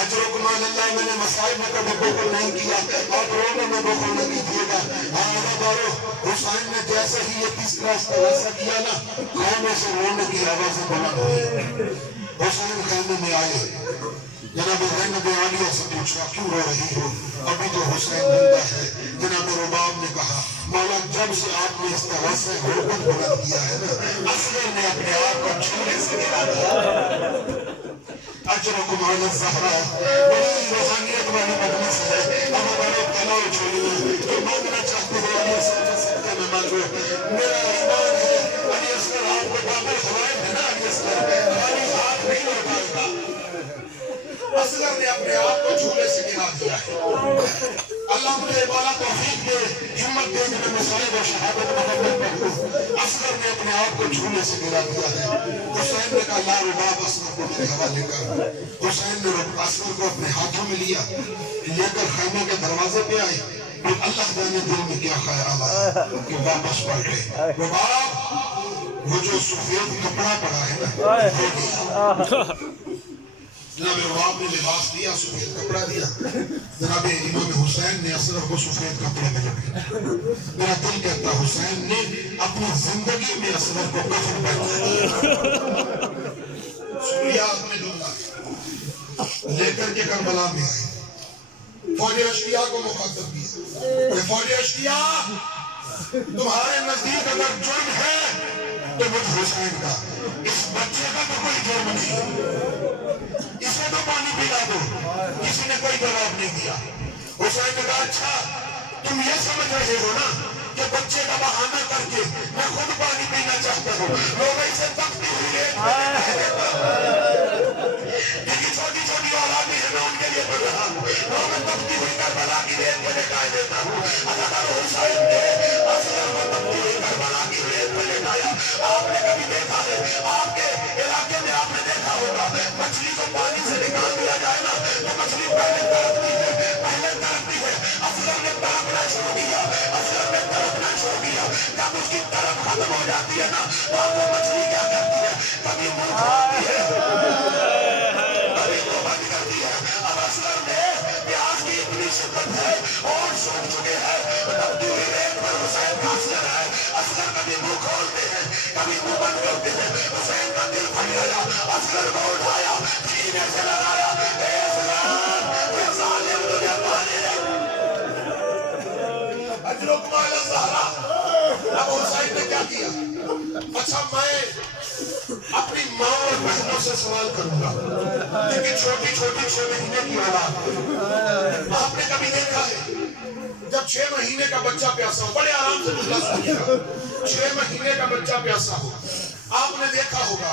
اجرکم علی اللہ، میں نے مسائب میں کبھی بخل نہیں کیا، آپ رونے میں بخل نہ کیجیے گا۔ آنے دارو، حسین نے جیسے ہی یہ تیسرا استغاثہ کیا نا، خیمے سے رونے کی آوازیں بلند ہوئی۔ حسین خیمے میں آئے، جناب زینب عالیہ سے پوچھا کیوں رو رہی ہو؟ ابھی تو حسین زندہ ہے۔ جناب رباب نے کہا مولا جب سے آپ نے استغاثہ غربت بلند کیا ہے نا، اصغر نے اپنے آپ کو چھوڑے سے گرا دیا۔ اجرکم علی الزہرا، بڑی روحانیت والی مجلس ہے، اب بڑے پلاؤ چھوڑیے، تو مانگنا چاہتے ہو علی اصغر سے صدقہ میں مانگو۔ میرا ایمان ہے علی اصغر آپ کو بابر خوائب ہے نا، علی اصغر خالی ہاتھ نہیں لوٹائے گا۔ اصغر نے اپنے آپ کو جھولے سے گرا دیا ہے۔ اللہ مجھے بالا توفیق دے، ہمت دے کہ میں مصائب و شہادت محمد پڑھوں۔ اصغر نے اپنے آپ کو جھولے سے گرا دیا ہے۔ حسین نے کہا لا رباب اصغر کو میرے حوالے کر۔ حسین نے اصغر کو اپنے ہاتھوں میں لیا، لے کر خیمے کے دروازے پہ آئے، اور اللہ جانے دل میں کیا خیال آیا کہ واپس پڑھ گئے۔ رباب، وہ جو سفید کپڑا پڑا ہے نا، وہ دیا۔ جناب رباب نے لباس دیا، سفید کپڑا دیا۔ جناب امام حسین نے اصغر کو سفید کپڑے میں لپیٹا۔ میرا دل کہتا حسین نے اپنی زندگی میں اصغر کو کفن پہنا دیا۔ سوریا اپنے جملہ لے کر کے کربلا میں آئے، فوج اشقیاء کو مخاطب کیا کہ فوج اشقیاء، تمہارے نزدیک اگر جرم ہے تو مجھ حسین کا، اس بچے کا تو کوئی جرم نہیں، اسے تو پانی پلا دو، کسی نے کوئی جواب نہیں دیا۔ حسین نے کہا اچھا تم یہ سمجھ رہے ہو نا کہ بچے کا بہانہ کر کے میں خود پانی پینا چاہتا ہوں، لوگ اسے تکتی ہوئی ریت کیونکہ چھوٹی چھوٹی اولادیں ہیں میں ان کے لیے پڑھ رہا ہوں، لوگ میں تکتی ہوئی کربلا کی ریت میں لٹائے دیتا ہوں۔ اللہ حسین نے اصغر کو تکتی ہوئی کربلا کی ریت میں لٹایا۔ آپ نے کبھی دیکھا ہے، آپ کے علاقے میں آپ نے دیکھا ہوگا مچھلی کو پانی سے نکال دیا جائے نا تو مچھلی پہلے تڑپتی ہے، پہلے تڑپتی ہے۔ اصغر نے تڑپنا شروع کیا، اصغر نے تڑپنا شروع کیا، جب اس کی تڑپ ختم ہو جاتی ہے نا تو آپ وہ مچھلی کیا کرتی ہے، کبھی منہ کھولتی ہے کبھی منہ بند کرتی ہے۔ اب اصغر میں پیاس کی اتنی شدت ہے اور سوکھ چکے ہیں، تبتی ہوئی ریت پر حسین کا اصغر ہے۔ اصغر کبھی منہ کھولتے ہیں کبھی منہ بند کرتے ہیں۔ حسین کا دل پھٹ گیا، اصغر کو اٹھایا، سینے سے لگایا، اے اصغر یہ ظالم تجھے پانے اجرکم علی الزہرا۔ اب حسین نے کیا کیا؟ اچھا میں اپنی ماں اور بہنوں سے سوال کروں گا، لیکن چھوٹی چھوٹی 6 مہینے کی اولاد، آپ نے کبھی دیکھا ہے جب 6 مہینے کا بچہ پیاسا ہو، بڑے آرام سے مجھے سنیے گا، 6 مہینے کا بچہ پیاسا ہو، آپ نے دیکھا ہوگا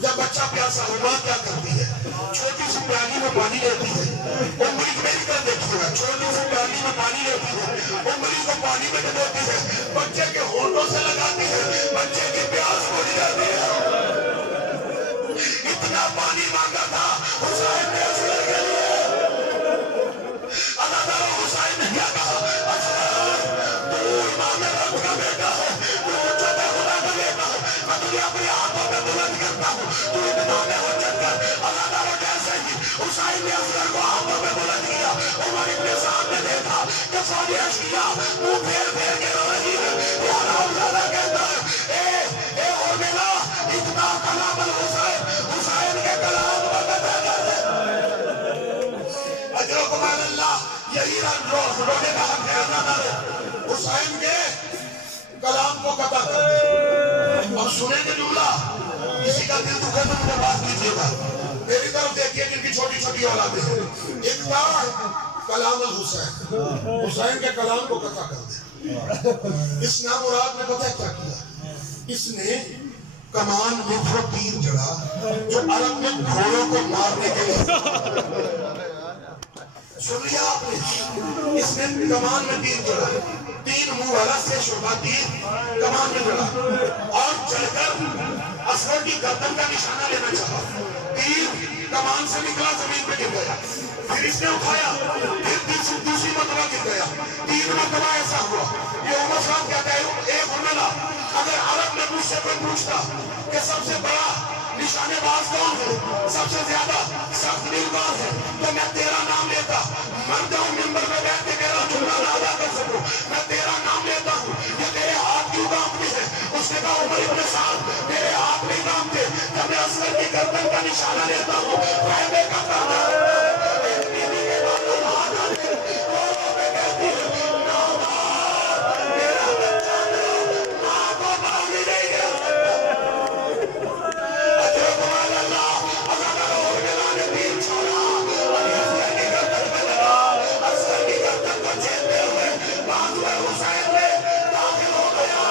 جب بچہ پیاسا ہو ماں کیا کرتی ہے؟ چھوٹی سی پیالی میں پانی لیتی ہے، انگلی میری طرف دیکھیے گا، چھوٹی سی پیالی میں پانی لیتی ہے، انگلی کو پانی میں ڈبوتی ہے، بچے کے ہونٹوں سے لگاتی ہے، بچے کی پیاس بجھ جاتی ہے۔ اتنا پانی مانگا تھا حسین نے اصغر کے لیے۔ اللہ تعالیٰ حسین نے کیا کہا؟ اصغر تو امام رب کا بیٹا ہے، تو چھوٹے خدا کا بیٹا ہے، میں تجھے اپنے ہاتھوں پہ بلند کرتا ہوں، تو امام حجت کر۔ اللہ تعالیٰ کیسے ہی حسین نے اصغر کو ہاتھوں پہ بلند کیا، عمر ابن سعد نے دیکھا کہ فوج اشقیاء منہ پھیر پھیر کے رو رہی ہے۔ یا رب زیادہ کہتا ہے اے اورمیلا اتنا کلام الحسین، حسین کے کلام کو قطع کر دے۔ اجرکم علی اللہ، یہی رونے کا حق ہے اللہ، حسین کے کلام کو قطع کر دے۔ اب سنیں گے جملہ، کسی کا دل دکھے تو مجھے بات کیجیے گا، میری طرف دیکھیے جن کی چھوٹی چھوٹی اولادیں ہیں۔ ایک تھا کلام الحسین، حسین کے کلام کو قطع کر دے۔ اس نامراد نے پتہ کیا کیا؟ اس نے کمان میں وہ تیر جڑا جو عرب میں گھوڑوں کو مارنے کے لیے، سن لیا آپ نے، اس نے کمان میں تیر جڑا، 3 منہ والا سے شعبہ تیر کمان میں جڑا اور چڑھ کر اصغر کی گردن کا نشانہ لینا چاہا، تیر کمان سے نکلا زمین پہ گر گیا، پھر اس نے اٹھایا، پھر دوسری مرتبہ گر گیا، 3 مرتبہ ایسا ہوا۔ یہ عمر صاحب کہتا ہے اے فرمانا اگر عرب میں مجھ سے کوئی پوچھتا کہ سب سے بڑا نشانے باز کون ہے، سب سے زیادہ سخت دل کون ہے، تو میں تیرا نام لیتا، مر جاؤں ممبر میں بیٹھ کے میرا جملہ نہ ادا کر سکوں، میں تیرا نام لیتا ہوں، یہ تیرے ہاتھ کیوں کانپتے ہیں؟ اس نے کہا عمر ابن سعد میرے ہاتھ نہیں کانپتے، جب میں اصغر کی گردن کا نشانہ لیتا ہوں فائدے کا کہنا ایک بیوی کے بعد ہاتھ آتے لوگوں میں کہتی ہے نامار میرا بچہ دو، ماں کو باغی نہیں گیا۔ اجرکم علی اللہ، اللہ تعالیٰ اور ملانے تیر چھوڑا اور اصغر کی گردن پہ لگا، اصغر کی گردن کو چھیدتے ہوئے بازوئے حسین میں داخل ہو گیا،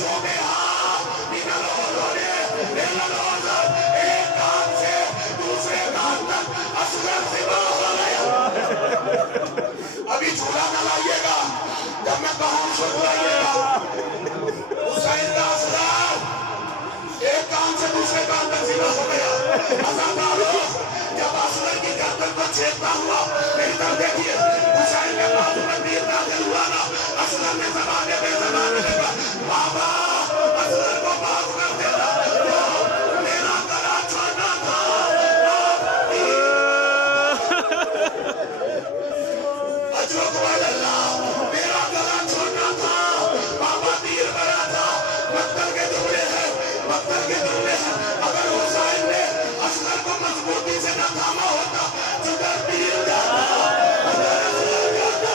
جو بے ہاں من الحضر من الحضر، ایک کان سے دوسرے کان تک اصغر زبا ہو گیا۔ ابھی جھولا نہ لائیے گا، جب میں کہوں شروع لائیے گا۔ حسین کا اصغر ایک کان سے دوسرے کان تک زبا ہو گیا۔ عزادارو جب اصغر کی گردن کو چھیدتا ہوا میری طرف دیکھیے، حسین کے بازو میں تیر داخل ہوا نا، اصغر نے زبانے بے زبانے لگا بابا اصغر کو معاف کر دینا، تو میرا گلا چھوڑنا تھا۔ اجرکم علی اللہ، میرا گلا چھوڑنا تھا، بابا تیر بھرا تھا، مقتل کے جملے ہیں، مقتل کے جملے ہیں۔ اگر حسین نے اصغر کو مضبوطی سے نہ تھاما ہوتا جدھر تیر جاتا، ادھر اصغر جاتا۔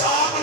7